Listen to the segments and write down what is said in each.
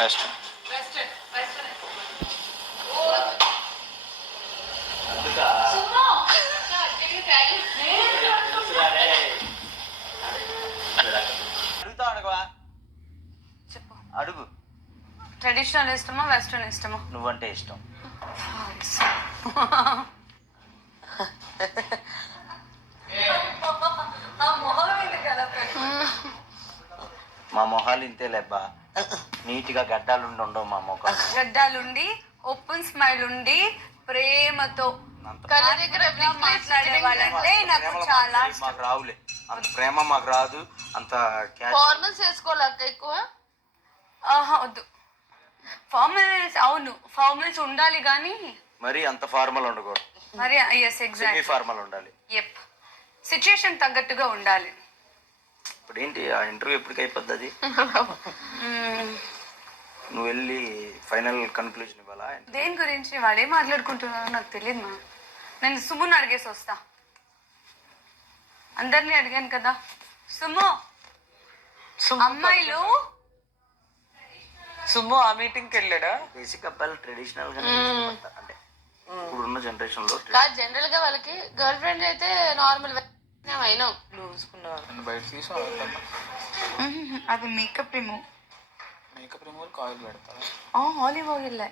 Western. చెప్పు. అడుగు. Traditional ఇష్టమా వెస్ట్రన్ ఇష్టమా? నువ్వంటే ఇష్టం. మా మొహాలు ఇంతే లేబ్బా, నీట్గా గడ్డాలుండి ఉండవు మా మొఖం. గడ్డాలుండి ఓపెన్ స్మైల్ ఉండి ప్రేమతో మాట్లాడే వాళ్ళంటే నాకు చాలా మాకు రావులే, అంత ప్రేమ మాకు రాదు. అంత ఫార్మల్స్ వేసుకోలేక ఎక్కువ వద్దు. ఫార్మల్స్ అవును, ఫార్మల్స్ ఉండాలి కానీ మరి అంత ఫార్మల్ ఉండకూడదు. మరి ఎస్ ఎగ్జాక్ట్లీ ఫార్మల్ ఉండాలి. ఎప్ సిచ్యుయేషన్ తగ్గట్టుగా ఉండాలి. ఇప్పుడు ఏంటి ఆ ఇంటర్వ్యూ ఎప్పటికి అయిపోద్ది? అది నువ్వు వెళ్ళి ఫైనల్ కన్క్లూజన్ ఇవ్వాలా? దేని గురించి వాడు ఏం మాట్లాడుకుంటున్నారో నాకు తెలియదు మా. నేను సుమ్ముని అడిగేసి వస్తా. అందరినీ అడిగాను కదా. సుమ్ము అమ్మాయిలు సుమ్ము ఆ మీటింగ్కి వెళ్ళాడా? బేసిక్ అబ్బాయిలు ట్రెడిషనల్ గా అంటే ఇప్పుడున్న జనరేషన్ లో కాదు, జనరల్ గా వాళ్ళకి గర్ల్ ఫ్రెండ్ అయితే నార్మల్ అయినా నన్ను బయట తీసి అది makeup remove. Makeup removal oil పెడతారా? Olive oil.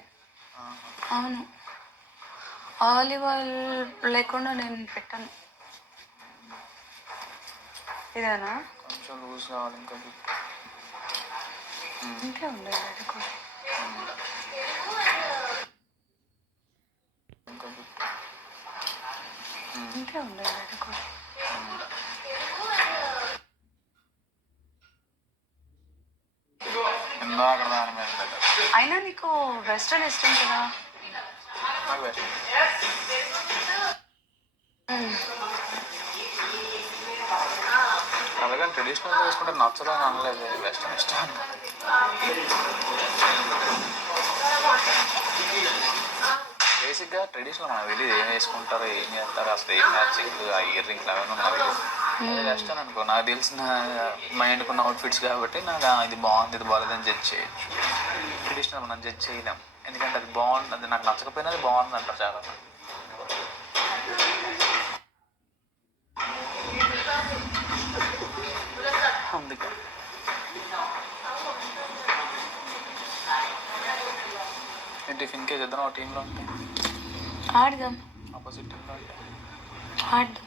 అవును, ఆలివ్ ఆయిల్ లేకుండా నేను పెట్టాను. ఇదేనా? కొంచెం లూజ్ కావాలి, ఇంకా ఇంకే ఉండదు అది కూడా. ఇంకే ఉండదు అది కూడా. ఎన్నో అక్కడ దాని మీద పెట్టారు. అయినా నీకు వెస్ట్రన్ ఇష్టం కదా. అలాగే ట్రెడిషనల్ వేసుకుంటే నచ్చదు అని అనలేదు, వెస్ట్రన్ ఇష్టం. బేసిక్గా ట్రెడిషనల్ మనకు తెలియదు ఏం వేసుకుంటారో ఏం చేస్తారో, అసలు ఏం మ్యాచింగ్ ఆ ఇయర్ రింగ్స్ అవన్నీ మనకు తెలియదు. వెస్టర్న్ అనుకో, నాకు తెలిసిన మైండ్కున్న అవుట్ఫిట్స్ కాబట్టి నాకు ఇది బాగుంది ఇది బాగాలేదని జడ్జ్ చేయొచ్చు. ట్రెడిషనల్ మనం జడ్జ్ చేయలేం, ఎందుకంటే అది బాగుంది, అది నాకు నచ్చకపోయినా అది బాగుంది అంటారు చాలా. అందుకే టిఫిన్కే చేద్దాం ఒక టీంలో ఉంటే. ఆడదాం. ఆపోజిట్ టీంలో ఉంటే ఆడదాం.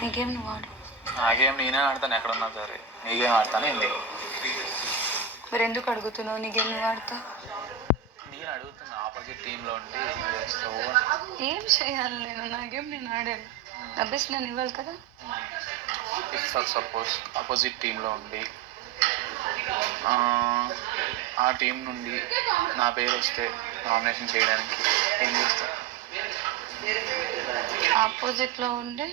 నీకేం నువ్వు ఆడు. నాకేం నేనే ఆడతాను ఎక్కడున్నా సరే, నీకేం ఆడతాను ఏంటి? మరి ఎందుకు అడుగుతున్నావు? నీకేం నువ్వు ఆడతా? నేను అడుగుతున్నా ఆపోజిట్ టీంలో ఉంటే ఏం చేయాలి నేను? నాకేం నేను ఆడాను, నా బెస్ట్ నేను ఇవ్వాలి కదా. ఇఫ్ సపోజ్ ఆపోజిట్ టీంలో ఉండి ఆ టీం నుండి నా పేరు వస్తే నామినేషన్ చేయడానికి ఏం చేస్తాను? ఆపోజిట్లో ఉండి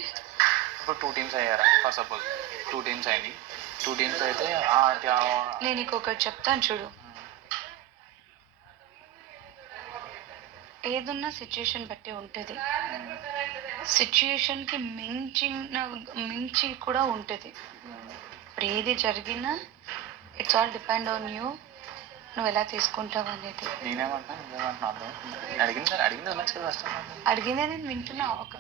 ఇప్పుడు 2 టీమ్స్ అయ్యారా ఫర్ సపోజ్, 2 టీమ్స్ అయింది. 2 టీమ్స్ అయితే నేను నీకు ఒకటి చెప్తాను చూడు. ఏదున్నా సిచ్యుయేషన్ బట్టి ఉంటుంది. సిచ్యుయేషన్కి మించి కూడా ఉంటుంది. ఇప్పుడు ఏది జరిగినా it's all depend on you, నువ్వు ఎలా తీసుకుంటావు అనేది. అడిగిందే నేను వింటున్నా. ఒక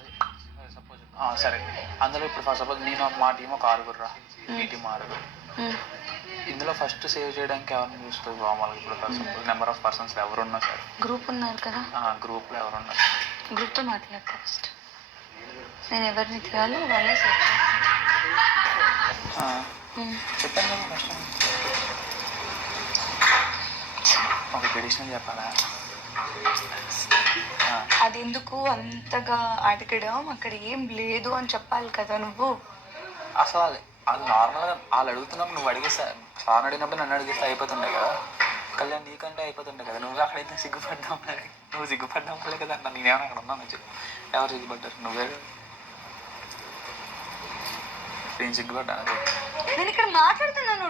సరే, అందులో ఇప్పుడు ఫస్ట్ సపోజ్ నేను మా టీం ఒక 6 మీ టీం 6. ఇందులో ఫస్ట్ సేవ్ చేయడానికి ఎవరిని చూస్తుంది మామూలుగా? ఇప్పుడు first suppose number of persons ఎవరున్నా సరే, గ్రూప్ ఉన్నారు కదా, గ్రూప్లో ఎవరున్నారు? గ్రూప్తో మాట్లాడతా ఫస్ట్. నేను ఎవరిని తీయాలో వాళ్ళే సేవ్ చెప్పాను కదా ఫస్ట్. ఒక ట్రెడిషనల్ చెప్పాలా? అది ఎందుకు అంతగా అడగడం? అక్కడ ఏం లేదు అని చెప్పాలి కదా నువ్వు. అసలు అది నార్మల్గా వాళ్ళు అడుగుతున్నప్పుడు నువ్వు అడిగేస్తా, సార్ అడిగినప్పుడు నన్ను అడిగేస్తే అయిపోతుండే కదా. కళ్యాణ్ నీకంటే అయిపోతుండే కదా. నువ్వు అక్కడైతే సిగ్గుపడ్డావు, నువ్వు సిగ్గుపడ్డావు వల్లే కదా అన్న. నేనేమన్నా అక్కడ ఉన్నాను చెప్పు, ఎవరు సిగ్గుపడ్డారు? నువ్వే. నేను సిగ్గుపడ్డాను. నేను ఇక్కడ మాట్లాడుతున్నాను.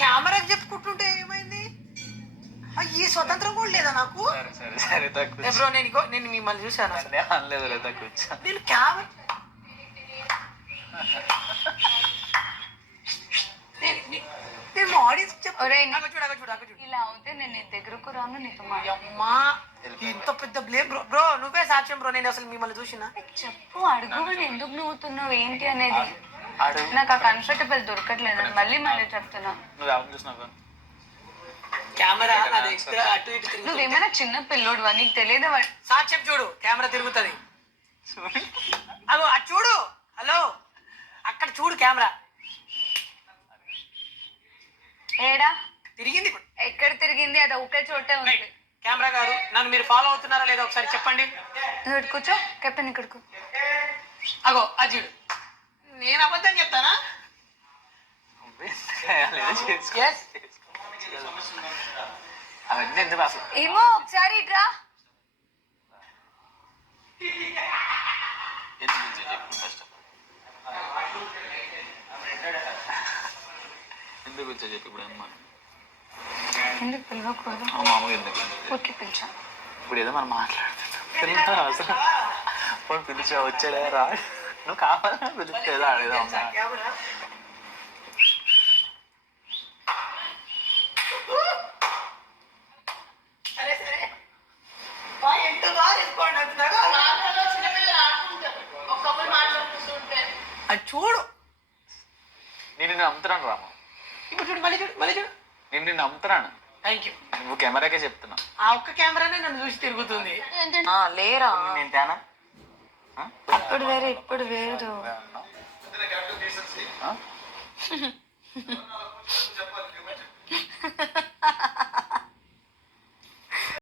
కెమెరాకి చెప్పుకుంటుంటే ఏమైంది? ఈ స్వతంత్రం కూడా లేదా నాకు? సరే సరే తక్కువ బ్రో, నేను మిమ్మల్ని చూసాను. అనలేదు తక్కువ నేను కెమెరా నేను ఒరేయ్, అక్కడ చూడు అక్కడ చూడు అక్కడ చూడు. ఇలా అవుతే నేను నీ దగ్గరకు రాను, నీతో అమ్మా ఇంత పెద్ద బ్లేమ్ బ్రో. బ్రో నువ్వే సాక్ష్యం బ్రో, నేను అసలు మిమ్మల్ని చూసినా. చెప్పు, అడుగు వాడు ఎందుకు నవ్వుతున్నావు ఏంటి అనేది. ఆడు నాకు ఆ కంఫర్టబుల్ దొరకట్లేదు, మళ్ళీ చెప్తున్నా. నువ్వు ఎవరు చూసినావు? కెమెరా అది ఎక్స్ట్రా అటు ఇటు తిరుగుతుంది. నువ్వేమైనా చిన్న పిల్లోడువా, నీకు తెలియదు వాడు. సాక్ష్యం చూడు, కెమెరా తిరుగుతుంది. అగో అటు చూడు. హలో అక్కడ చూడు కెమెరా ఏడా తిరిగింది ఇప్పుడు. ఎక్కడ తిరిగింది? అది ఒకే చోటే ఉంది. కెమెరా గారు నన్ను మీరు ఫాలో అవుతున్నారా లేదా ఒకసారి చెప్పండి. నువ్వు ఇక్కడ కూర్చో, కెప్టెన్ ఇక్కడికి. అగో అది చూడు. నేను అబద్ధం చెప్తానా? Yes. అవన్నీ ఎందుకు అసలు? ఏమో ఒకసారి ఇట్రా. ఎందుకు పిలిచావు చెప్పు ఫస్ట్. ఎందుకు పిలిచావు చెప్పు ఇప్పుడు అమ్మా. ఎందుకు పిలవకూడదు? మామూలుగా ఎందుకు ఊరికి పిలిచా. ఇప్పుడు ఏదో మనం మాట్లాడుతున్నాం అసలు. పోనీ పిలిచా వచ్చాడా రా, నువ్వు కావాలని పిలిస్తే ఏదో ఆడేదో అమ్మా. అది చూడు. నేను నమ్ముతున్నాను రాము. ఇప్పుడు చూడు, మళ్ళీ చూడు, మళ్ళీ చూడు. నేను నమ్ముతున్నాను. Thank you. నువ్వు కెమెరాకే చెప్తున్నా. ఆ ఒక్క కెమెరానే నన్ను చూసి తిరుగుతుంది. లేరా, నేను తేనా ఇప్పుడు వేరే ఇప్పుడు వేరు. ఆ?